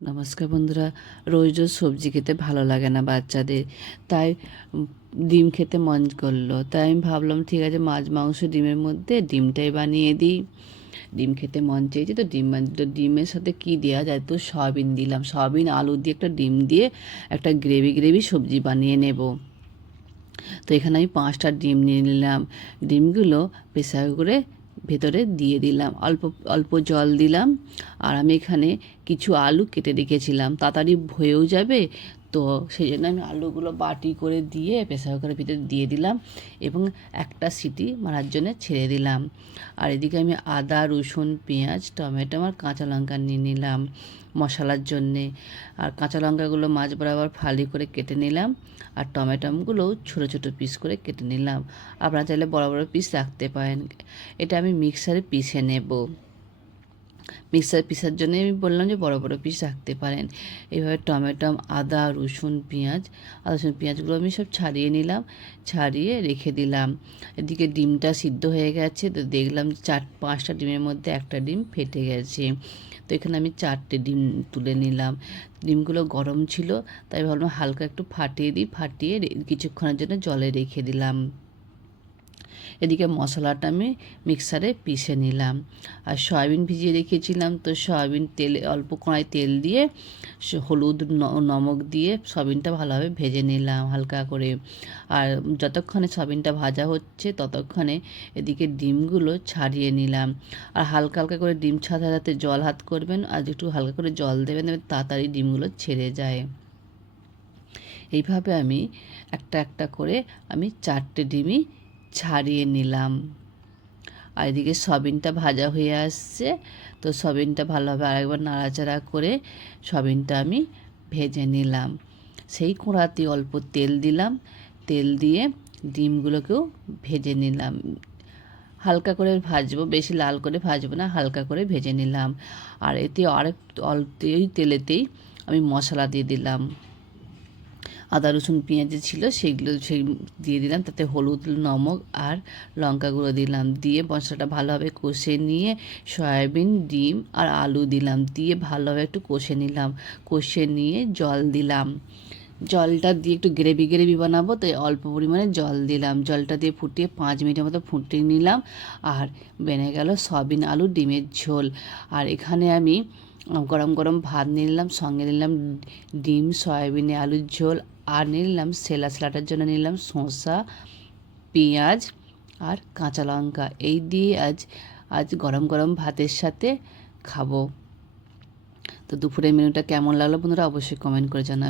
নমস্কার বন্ধুরা। রোজ রোজ সবজি খেতে ভালো লাগে না বাচ্চাদের। তাই ডিম খেতে মন করল। তাই আমি ভাবলাম, ঠিক আছে, মাছ, মাংস, ডিমের মধ্যে ডিমটাই বানিয়ে দিই। ডিম খেতে মন চেয়েছে তো ডিম তো ডিমের সাথে কি দেওয়া যায়? তো সয়াবিন দিলাম। সয়াবিন, আলু দিয়ে একটা ডিম দিয়ে একটা গ্রেভি গ্রেভি সবজি বানিয়ে নেব। তো এখানে আমি পাঁচটা ডিম নিয়ে নিলাম। ডিমগুলো প্রেসার করে ভেতরে দিয়ে দিলাম। অল্প অল্প জল দিলাম। আর আমি এখানে কিছু আলু কেটে রেখেছিলাম। তাড়াতাড়ি হয়েও যাবে তো সেই জন্য আমি আলুগুলো বাটি করে দিয়ে প্রেসার কুকারের ভিতরে দিয়ে দিলাম এবং একটা সিটি মারার জন্য ছেড়ে দিলাম। আর এদিকে আমি আদা, রসুন, পেঁয়াজ, টমেটো আর কাঁচা লঙ্কা নিয়ে নিলাম মশলার জন্যে। আর কাঁচা লঙ্কাগুলো মাছ বরাবর ফালি করে কেটে নিলাম আর টমেটোগুলোও ছোটো ছোটো পিস করে কেটে নিলাম। আপনারা চাইলে বড় বড় পিস রাখতে পারেন। এটা আমি মিক্সারে পিষে নেব। মিক্সার পিসার জন্য আমি বললাম যে বড় বড় পিস রাখতে পারেন। এইভাবে টমেটো আদা, রসুন, পেঁয়াজ, আদা, রসুন, পেঁয়াজগুলো আমি সব ছাড়িয়ে নিলাম, ছাড়িয়ে রেখে দিলাম। এদিকে ডিমটা সিদ্ধ হয়ে গেছে, তো দেখলাম চার, পাঁচটা ডিমের মধ্যে একটা ডিম ফেটে গেছে। তো এখানে আমি চারটে ডিম তুলে নিলাম। ডিমগুলো গরম ছিল, তাই ভাবলাম হালকা একটু ফাটিয়ে দিই, ফাটিয়ে কিছুক্ষণের জন্য জলে রেখে দিলাম। এদিকে মশলাটা আমি মিক্সারে পিষে নিলাম। আর সয়াবিন ভিজিয়ে রেখেছিলাম, তো সয়াবিন তেলে, অল্প কড়াই তেল দিয়ে হলুদ নমক দিয়ে সয়াবিনটা ভালোভাবে ভেজে নিলাম হালকা করে। আর যতক্ষণে সয়াবিনটা ভাজা হচ্ছে, ততক্ষণে এদিকে ডিমগুলো ছাড়িয়ে নিলাম। আর হালকা হালকা করে ডিম ছাড়াতে জল হাত করবেন, আর একটু হালকা করে জল দেবেন দেবেন তাড়াতাড়ি ডিমগুলো ছেড়ে যায়। এইভাবে আমি একটা একটা করে আমি চারটে ডিমই ছাড়িয়ে নিলাম। আর এদিকে সবিনটা ভাজা হয়ে আসছে, তো সবিনটা ভালোভাবে আরেকবার নাড়াচাড়া করে সবিনটা আমি ভেজে নিলাম। সেই কোঁড়াতে অল্প তেল দিলাম, তেল দিয়ে ডিমগুলোকেও ভেজে নিলাম। হালকা করে ভাজবো, বেশি লাল করে ভাজবো না, হালকা করে ভেজে নিলাম। আর এতে আরেক, অল্প তেলেতেই আমি মশলা দিয়ে দিলাম। আদা, রসুন, পেঁয়াজ ছিল সেগুলো সেই দিয়ে দিলাম। তাতে হলুদ, নমক আর লঙ্কা গুঁড়ো দিলাম। দিয়ে মশলাটা ভালোভাবে কষে নিয়ে সয়াবিন, ডিম আর আলু দিলাম। দিয়ে ভালোভাবে একটু কষে নিলাম। কষে নিয়ে জল দিলাম। জলটা দিয়ে একটু গ্রেভি গ্রেভি বানাবো, তাই অল্প পরিমাণে জল দিলাম। জলটা দিয়ে ফুটিয়ে পাঁচ মিনিটের মতো ফুটিয়ে নিলাম। আর বেনে গেল সয়াবিন, আলু, ডিমের ঝোল। আর এখানে আমি গরম গরম ভাত নিয়ে নিলাম, সঙ্গে নিলাম ডিম, সয়াবিনে, আলুর ঝোল, আর নিলাম সেলা সেলাটার জন্য নিলাম শসা, পেঁয়াজ আর কাঁচা লঙ্কা। এই দিয়ে আজ আজ গরম গরম ভাতের সাথে খাব। তো দুপুরের মেনুটা কেমন লাগল বন্ধুরা, অবশ্যই কমেন্ট করে জানাবেন